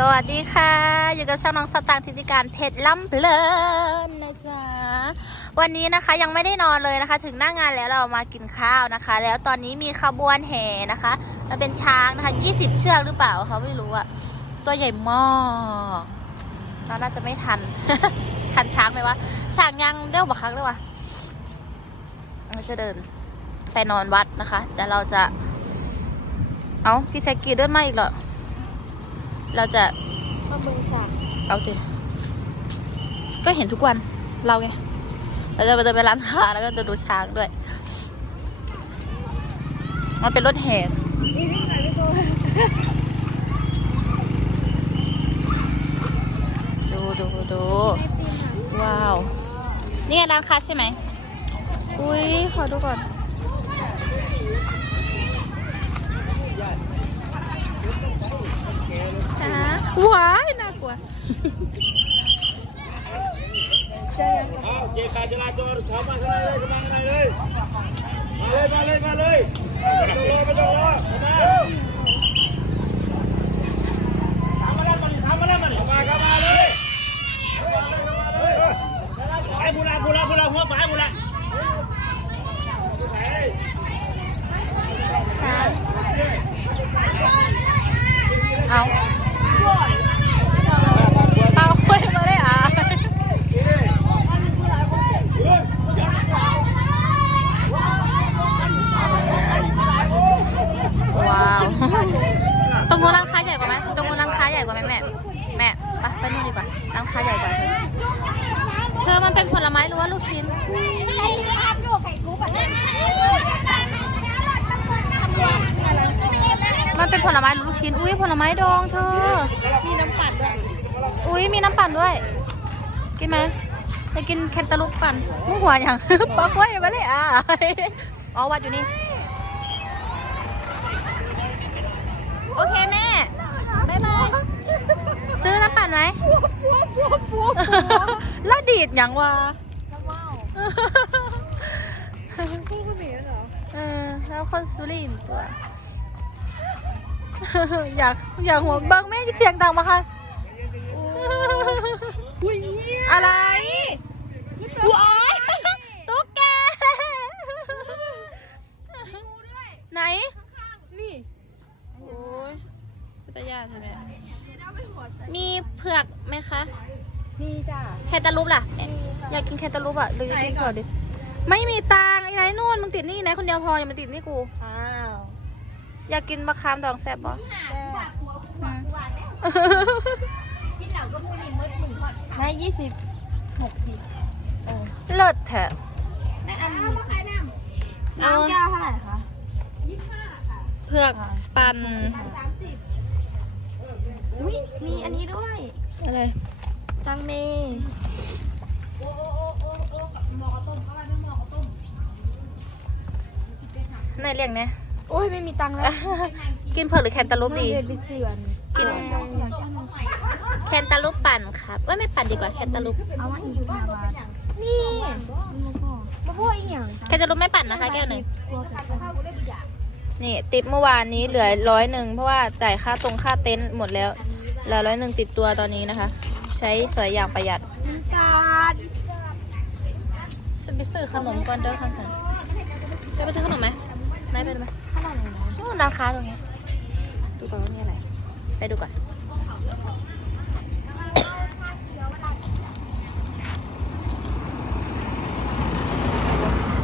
สวัสดีค่ะ อยู่กับช่องน้องสตางค์ธิติการเพชรล้ำเพลินนะจ๊ะวันนี้นะคะยังไม่ได้นอนเลยนะคะ ถึงหน้างานแล้วเรามากินข้าวนะคะ แล้วตอนนี้มีขบวนแห่นะคะมันเป็นช้างนะคะ 20 เชือกหรือเปล่าเขาไม่รู้อะตัวใหญ่มากเราน่าจะไม่ทัน ทันช้างไหมวะช้างยังเรียกบักคักเลยวะเราจะเดินไปนอนวัดนะคะแต่เราจะ เอาพี่แซกกี้เดินมาอีกเหรอ เราจะก็เบอร์สามเอาดิก็เห็นทุกวันเราไงเราจะไปเดินไปร้านค้าแล้วก็จะดูช้างด้วย มันเป็นรถแห่นี่นี่ไหนพี่โก้ดูดูดูว้าว นี่ไงร้านค้าใช่ไหม อุ้ยขอดูก่อน ฮะ ว้ายน่ากลัวเจอกันเอาเจการจราจรเข้ามาข้างในเลยเข้ามาข้างในเลยมาเลยมาเลยมาเลยไม่ต้องรอไม่ต้องรอเข้ามาทำมาแล้วมาทำมาแล้วมาเข้ามาเข้ามาเลยเข้ามาเลยเข้ามาเลยไปบุระบุระบุระหัวไปบุระ ช้าง เอาเอาไปมาเลยอะ ว้าว ตรงนู้นร้านค้าใหญ่กว่าไหมตรงนู้นร้านค้าใหญ่กว่าไหมแม่ แม่ไปไปนู่นดีกว่า ร้านค้าใหญ่กว่าเธอเธอมันเป็นผลไม้หรือว่าลูกชิ้น มัน เป็นผลไม้หรือลูกชิ้น อุ้ยผลไม้ดองเธอ มีน้ำปั่นด้วย อุ้ยมีน้ำปั่นด้วย กินไหมไปกินแคนตาลูปปั่นมุกหัวอย่างปักไว้มาเลยอะอ๋อวัดอยู่นี่ โอเคแม่บ๊ายบาย ซื้อน้ำปั่นไหมฟัวฟัวฟัวแล้วดีดอย่างวะน้ำว่าวพูดคนนี้เหรอเออแล้วคนสุรินทร์ตัว อยากอยากหัวเบิ้งแม่เสียงดังมาค่ะอุ้ยเฮียอะไรตัวตุ๊กแกไหน นี่ โอ้ยตะยาใช่ไหมเอาไปหัวใจมีเผือกไหมคะนี่จ้ะแคนตาลูปล่ะเนี่ยอยากกินแคนตาลูปอะหรือกินเผือกดิ ไม่มีตังค์ไอ้ไหนนู่นมึงติดนี่ไหนคนเดียวพออย่ามาติดนี่กูอ้าว อยากกินมะขามดองแซ่บบ่ไม่ยี่สิบหกสิบเลิศแท้แม่อันน้ำน้ำน้ำแก้วเท่าไหร่คะเผือกปั่นสามสิบอุ้ยมีอันนี้ด้วย อะไร ตังเมในเรียงเนี่ย โอ้ยไม่มีตังค์แล้วกินเผือกหรือแคนตาลูปดีเรียนไปเสือนกินแคนตาลูปปั่นครับว่าไม่ปั่นดีกว่าแคนตาลูปเอามาอีกห้าบาทนี่มาพูดอีกอย่างแคนตาลูปไม่ปั่นนะคะ แก้วหนึ่งนี่ติปเมื่อวานนี้เหลือร้อยหนึ่งเพราะว่าจ่ายค่าตรงค่าเต็นท์หมดแล้วเหลือร้อยหนึ่งติดตัวตอนนี้นะคะ ใช้สอยอย่างประหยัดการจะไปซื้อขนมก่อนเด้อคันสันจะไปซื้อขนมไหมนายไปดูไหม ขนาดไหนนะนู่นร้านค้าตรงนี้ ดูก่อนว่ามีอะไร ไปดูก่อน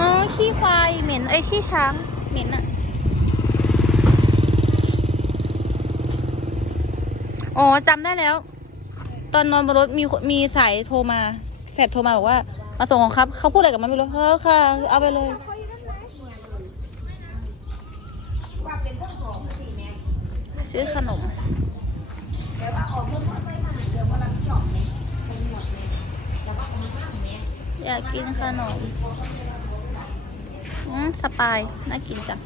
อ๋อ ขี้ควายเหม็น เอ้ย ขี้ช้างเหม็นอะอ๋อจำได้แล้ว ตอนนอนบนรถมีมีสายโทรมาแฟดโทรมาบอกว่า มาส่งของครับ เขาพูดอะไรกับมันไม่รู้เออค่ะ เอาไปเลย ซื้อขนมอยากกินขนมอืมสปาย น่ากินจัง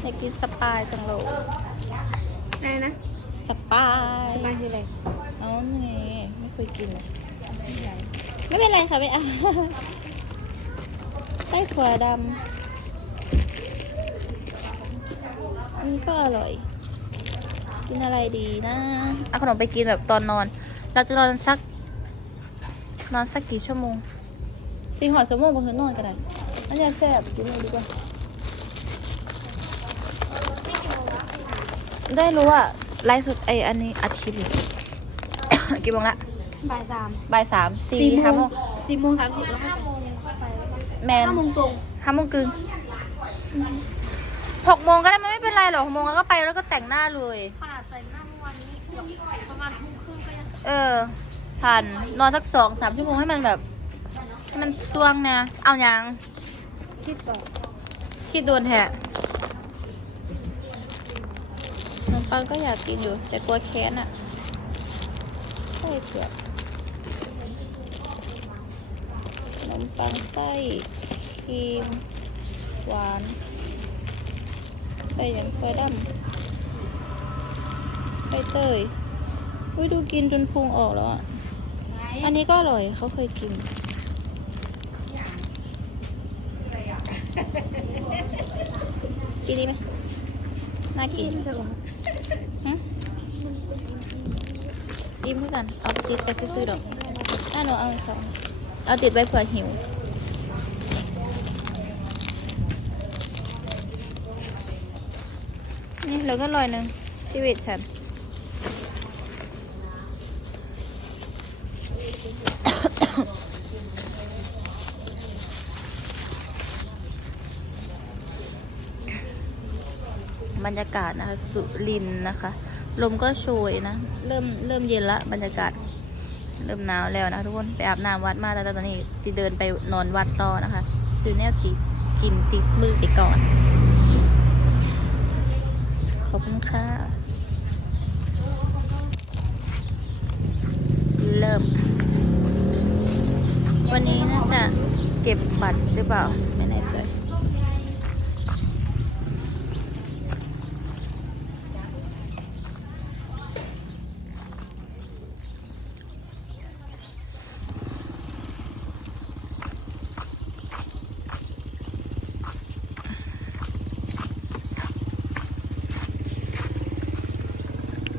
อยากกินสปายจังเลยอะไรนะ สปายสบายคืออะไรเอาไงไม่เคยกินเลยไม่เป็นไรค่ะ ไม่เอาไส้ถั่วดำ อันนี้ก็อร่อย กินอะไรดีนะเอาขนมไปกินแบบตอนนอน เราจะนอนสัก นอนสักกี่ชั่วโมงสี่หอชั่วโมงบนคืนนอนก็ได้อันนี้แซ่บกินเลยดีกว่า ได้รู้ว่าไลฟ์สดไออันนี้อาทิตย์อยู่กี่โมงละบ่ายสามบ่ายสามสี่ห้าโมงสี่โมงสามสิบแล้วห้าโมงเข้าไปแมนห้าโมงตรงห้าโมงกึ่ง หกโมงก็ได้มันไม่เป็นไรหรอกหกโมงแล้วก็ไปแล้วก็แต่งหน้าเลย ขนาดแต่งหน้าเมื่อวานนี้เกือบประมาณทุ่มครึ่งก็ยังเออผ่านนอนสักสองสามชั่วโมงให้มันแบบให้มันตวงเนี่ยเอายังคิดต่อคิดโดนแทะขนมปังก็อยากกินอยู่ แต่กลัวแค้นอะใช่เผือกขนมปังไส้ครีมหวาน ใส่ยังไฟดำใบเตยอุ้ยดูกินจนพุงออกแล้วอะ อันนี้ก็อร่อยเขาเคยกิน กินดีไหมน่ากินหึอิ่มคือกัน เอาไปติดไปซื้อๆดอกอะหนูเอาสอง เอาติดไว้เผื่อหิว นี่เหลือก็ลอยหนึ่งชีวิตฉันบรรยากาศนะคะสุรินนะคะ ลมก็โชยนะ เริ่มเริ่มเย็นละบรรยากาศ เริ่มหนาวแล้วนะทุกคนไปอาบน้ำวัดมาแต่ตอนนี้สิเดินไปนอนวัดต่อนะคะซื้อแนวติดกินติดมือไปก่อน ขอบคุณค่ะ เริ่ม วันนี้น่าจะเก็บบัตรหรือเปล่า ไม่แน่ใจ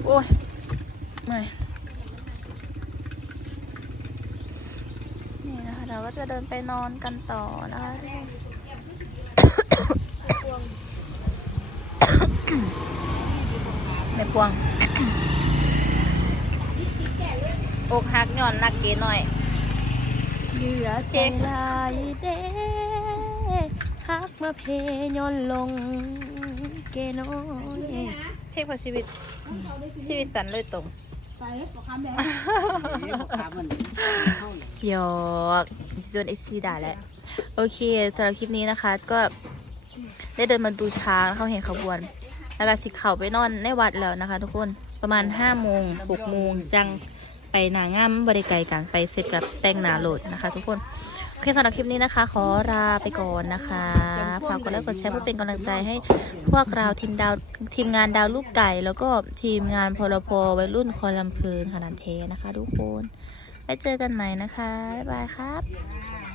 โอ้ยไม่นี่นะคะ เราก็จะเดินไปนอนกันต่อนะคะไม่พวงอกหักหย่อนนักเก๋หน่อย เหลือใจลายเด้ฮักมาเพยนลงเกน้อยเพลงพอชีวิต ชีวิตสันเลยตรง หยอกโดนเอฟซีด่าแหละ โอเคสำหรับคลิปนี้นะคะ ก็ได้เดินมาดูช้างเขาเห็นขบวน แล้วก็สิเขาไปนอนในวัดแล้วนะคะ ทุกคนประมาณห้าโมงหกโมงจังไปนางามบริไกลกันไปเสร็จกับแต่งนาโหลดนะคะ ทุกคน เคสำหรับคลิปนี้นะคะ ขอลาไปก่อนนะคะ ฝากกดไลค์กดแชร์เพื่อเป็นกำลังใจให้พวกเราทีมดาวทีมงานดาวลูกไก่ แล้วก็ทีมงานพลพวัยรุ่นคอลำเพลินขนาดเทนะคะ ทุกคน ไว้เจอกันใหม่นะคะ บ๊ายบายครับ